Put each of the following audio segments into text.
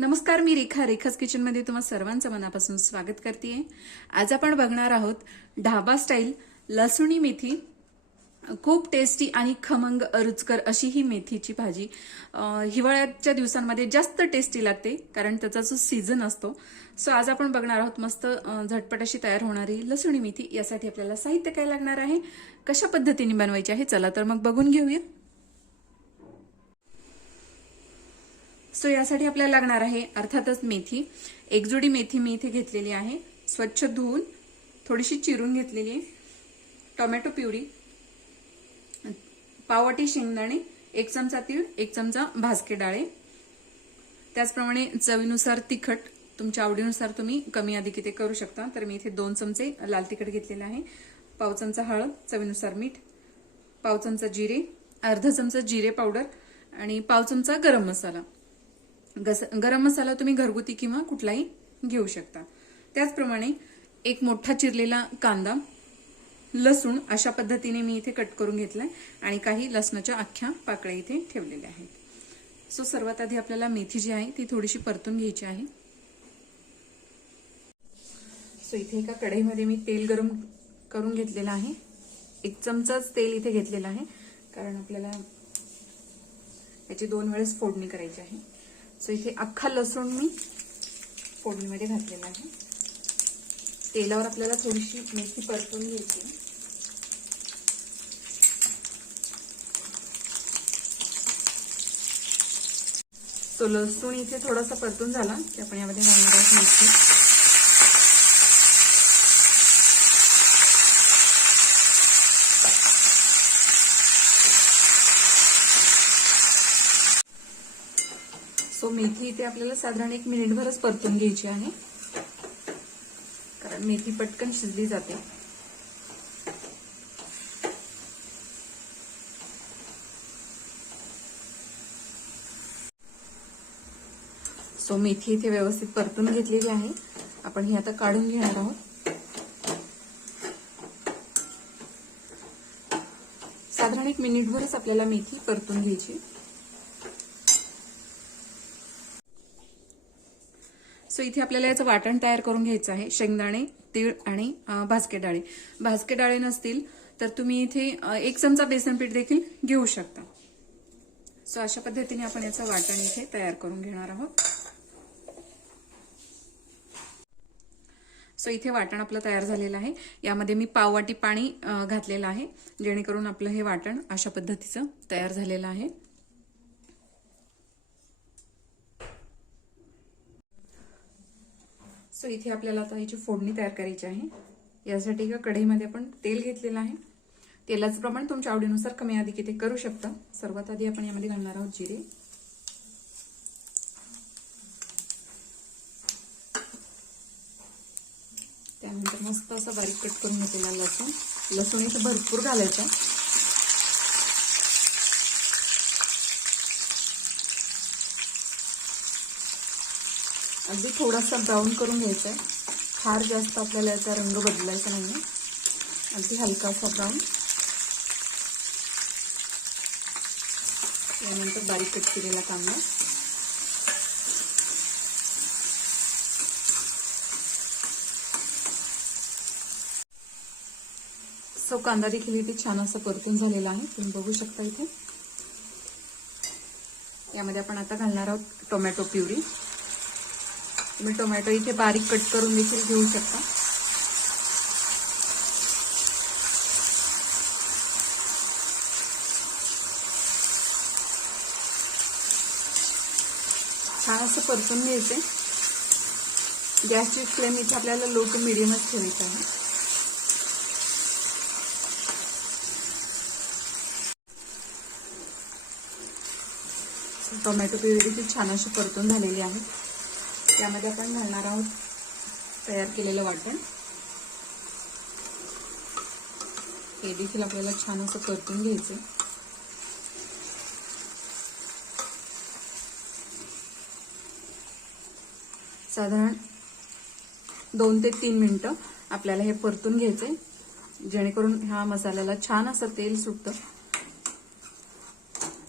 नमस्कार मी रेखा. रेखाच किचनमध्ये तुम्हा सर्वांचं मनापासून स्वागत करते आज आपण बघणार आहोत ढाबा स्टाईल लसुणी मेथी. खूप टेस्टी आणि खमंग रुचकर अशी ही मेथीची भाजी. हिवाळ्याच्या दिवसांमध्ये जास्त टेस्टी लागते कारण त्याचा जो सीझन असतो. सो आज आपण बघणार आहोत मस्त झटपटाशी झटपट अशी तयार होणारी लसुणी मेथी. यासाठी आपल्याला साहित्य काय लागणार आहे? कशा पद्धतीने बनवायची आहे? चला तर मग बघून घेऊया सो यासाठी आपल्याला लागणार आहे अर्थातच मेथी. एक जोडी मेथी मी इथे घेतलेली आहे. स्वच्छ धुवून थोडीशी चिरून घेतलेली आहे. टोमॅटो प्युरी पावटी शेंगदाणे एक चमचा तीळ एक चमचा भाजके डाळे. त्याचप्रमाणे चवीनुसार तिखट तुमच्या आवडीनुसार तुम्ही कमी अधिक इथे करू शकता. तर मी इथे दोन चमचे लाल तिखट घेतलेले आहे. पाव चमचा हळद चवीनुसार मीठ पाव चमचा जिरे अर्धा चमचा जिरे पावडर आणि पाव चमचा गरम मसाला. गस गरम मसाला तुम्ही घरगुती किंवा कुठलाही घेऊ शकता. त्याचप्रमाणे एक मोठा चिरलेला कांदा लसूण अशा पद्धतीने मी इथे कट करून घेतलाय आणि काही लसणाच्या अख्ख्या पाकळ्या इथे ठेवलेल्या आहेत. सो सर्वात आधी आपल्याला मेथी जी आहे ती थोडीशी परतून घ्यायची आहे. सो इथे एका कढईमध्ये मी तेल गरम करून घेतलेलं आहे. एक चमचाच तेल इथे घेतलेलं आहे कारण आपल्याला याची दोन वेळेस फोडणी करायची आहे. सो इथे अख्खा लसूण मी फोडणीमध्ये घातलेला आहे. तेलावर आपल्याला थोडीशी मेथी परतून घ्यायची. तो लसूण इथे थोडासा परतून झाला की आपण यामध्ये घालणार आहोत मेथी. मेथी इथे आपल्याला साधारण एक मिनिटभरच परतून घ्यायची आहे. कारण मेथी पटकन शिजली जाते. सो मेथी इथे व्यवस्थित परतून घेतलेली आहे. आपण ही आता काढून घेणार आहोत. साधारण एक मिनिटभरच आपल्याला मेथी परतून घ्यायची. सो इथे आपल्याला याचं वाटण तयार करून घ्यायचं आहे. शेंगदाणे तीळ आणि भासके भाजके डाळे. भाजके डाळे नसतील तर तुम्ही इथे एक चमचा बेसन पीठ देखील घेऊ शकता. सो अशा पद्धतीने आपण याचं वाटण इथे तयार करून घेणार आहोत. सो इथे वाटण आपलं तयार झालेलं आहे. यामध्ये मी पाववाटी पाणी घातलेलं आहे. जेणेकरून आपलं हे वाटण अशा पद्धतीचं तयार झालेलं आहे. सो इथे आपल्याला आता याची फोडणी तयार करायची आहे. यासाठी एका कढईमध्ये आपण तेल घेतलेलं आहे. तेलाचं प्रमाण तुमच्या आवडीनुसार कमी आधी किती करू शकता. सर्वात आधी आपण यामध्ये घालणार आहोत जिरे. त्यानंतर मस्त असा बारीक कट करून घेतलेला लसूण. लसूण इथे भरपूर घालायचा. अगदी थोडासा ब्राऊन करून घ्यायचा आहे फार जास्त आपल्याला याचा रंग बदलायचा नाही आहे अगदी हलकासा ब्राऊन त्यानंतर बारीक कट केलेला कांदा. सो कांदा देखील इथे छान असं परतून झालेला आहे. तुम्ही बघू शकता इथे. यामध्ये आपण आता घालणार आहोत टोमॅटो प्युरी. तुम्ही टोमॅटो इथे बारीक कट करून देखील घेऊ शकता. छान असं परतून घ्यायचे. गॅसची फ्लेम इथे आपल्याला लो टू मिडियमच ठेवायचं आहे. टोमॅटो प्युरी देखील छान अशी परतून झालेली आहे. त्यामध्ये आपण घालणार आहोत तयार केलेलं वाटण. हे देखील आपल्याला छान असं परतून घ्यायचं साधारण दोन ते तीन मिनटं आपल्याला हे परतून घ्यायचंय जेणेकरून ह्या मसाल्याला छान असं तेल सुटतं.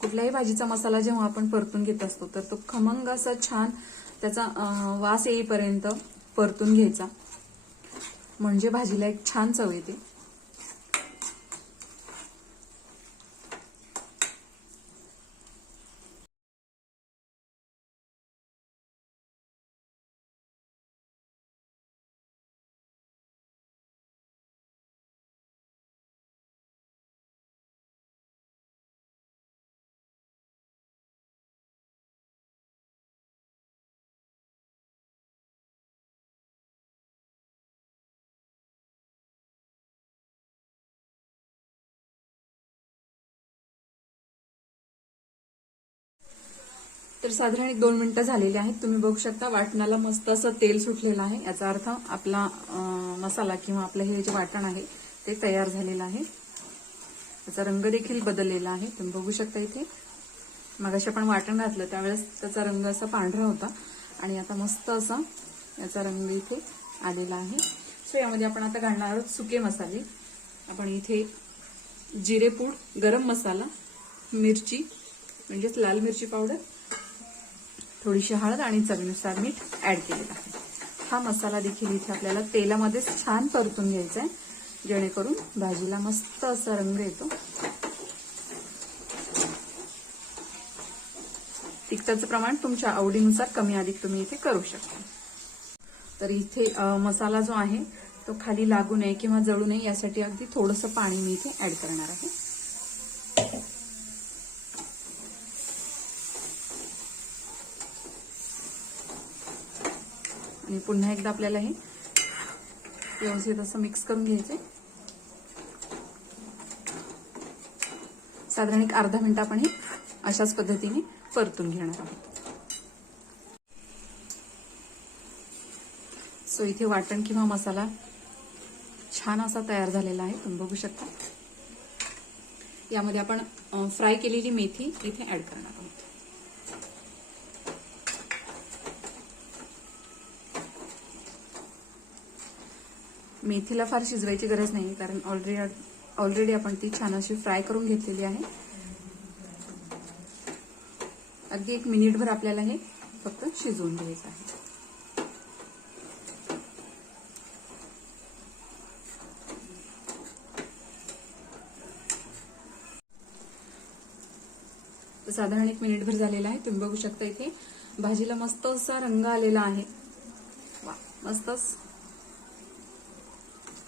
कुठल्याही भाजीचा मसाला जेव्हा आपण परतून घेत असतो तर तो खमंग असा छान त्याचा वास येईपर्यंत परतून घ्यायचा. म्हणजे भाजीला एक छान चव येते. तर साधारण एक दोन मिनिटं झालेली आहेत. तुम्ही बघू शकता वाटणाला मस्त असं तेल सुटलेलं आहे. याचा अर्थ आपला मसाला किंवा आपलं हे जे वाटण आहे ते तयार झालेलं आहे. त्याचा रंग देखील बदललेला आहे. तुम्ही बघू शकता इथे. मगाशी आपण वाटण घातलं त्यावेळेस त्याचा रंग असा पांढरा होता. आणि आता मस्त असा याचा रंग इथे आलेला आहे. सो यामध्ये आपण आता घालणार आहोत सुके मसाले. आपण इथे जिरेपूड गरम मसाला मिरची म्हणजेच लाल मिरची पावडर थोडीशी हळद आणि चवीनुसार मीठ ऍड केलेलं आहे. हा मसाला देखील इथे आपल्याला तेलामध्येच छान परतून घ्यायचा आहे. जेणेकरून भाजीला मस्त असा रंग येतो. तिखटाचं प्रमाण तुमच्या आवडीनुसार कमी अधिक तुम्ही इथे करू शकता. तर इथे मसाला जो आहे तो खाली लागू नये किंवा जळू नये यासाठी अगदी थोडंसं पाणी मी इथे ऍड करणार आहे. आणि पुन्हा एकदा आपल्याला हे व्यवस्थित असं मिक्स करून घ्यायचे. साधारण एक अर्धा मिनिट आपण हे अशाच पद्धतीने परतून घेणार आहोत. सो इथे वाटण किंवा मसाला छान असा तयार झालेला आहे. तुम्ही बघू शकता. यामध्ये आपण फ्राय केलेली मेथी इथे ऍड करणार आहोत. मेथीला फार शिजवायची गरज नाही कारण ऑलरेडी ऑलरेडी आपण ती छान अशी फ्राय करून घेतलेली आहे. अगदी एक मिनिटभर आपल्याला हे फक्त शिजवून घ्यायचं आहे. साधारण एक मिनिटभर झालेला आहे तुम्ही बघू शकता इथे. भाजीला मस्त असा रंग आलेला आहे. वा मस्तच.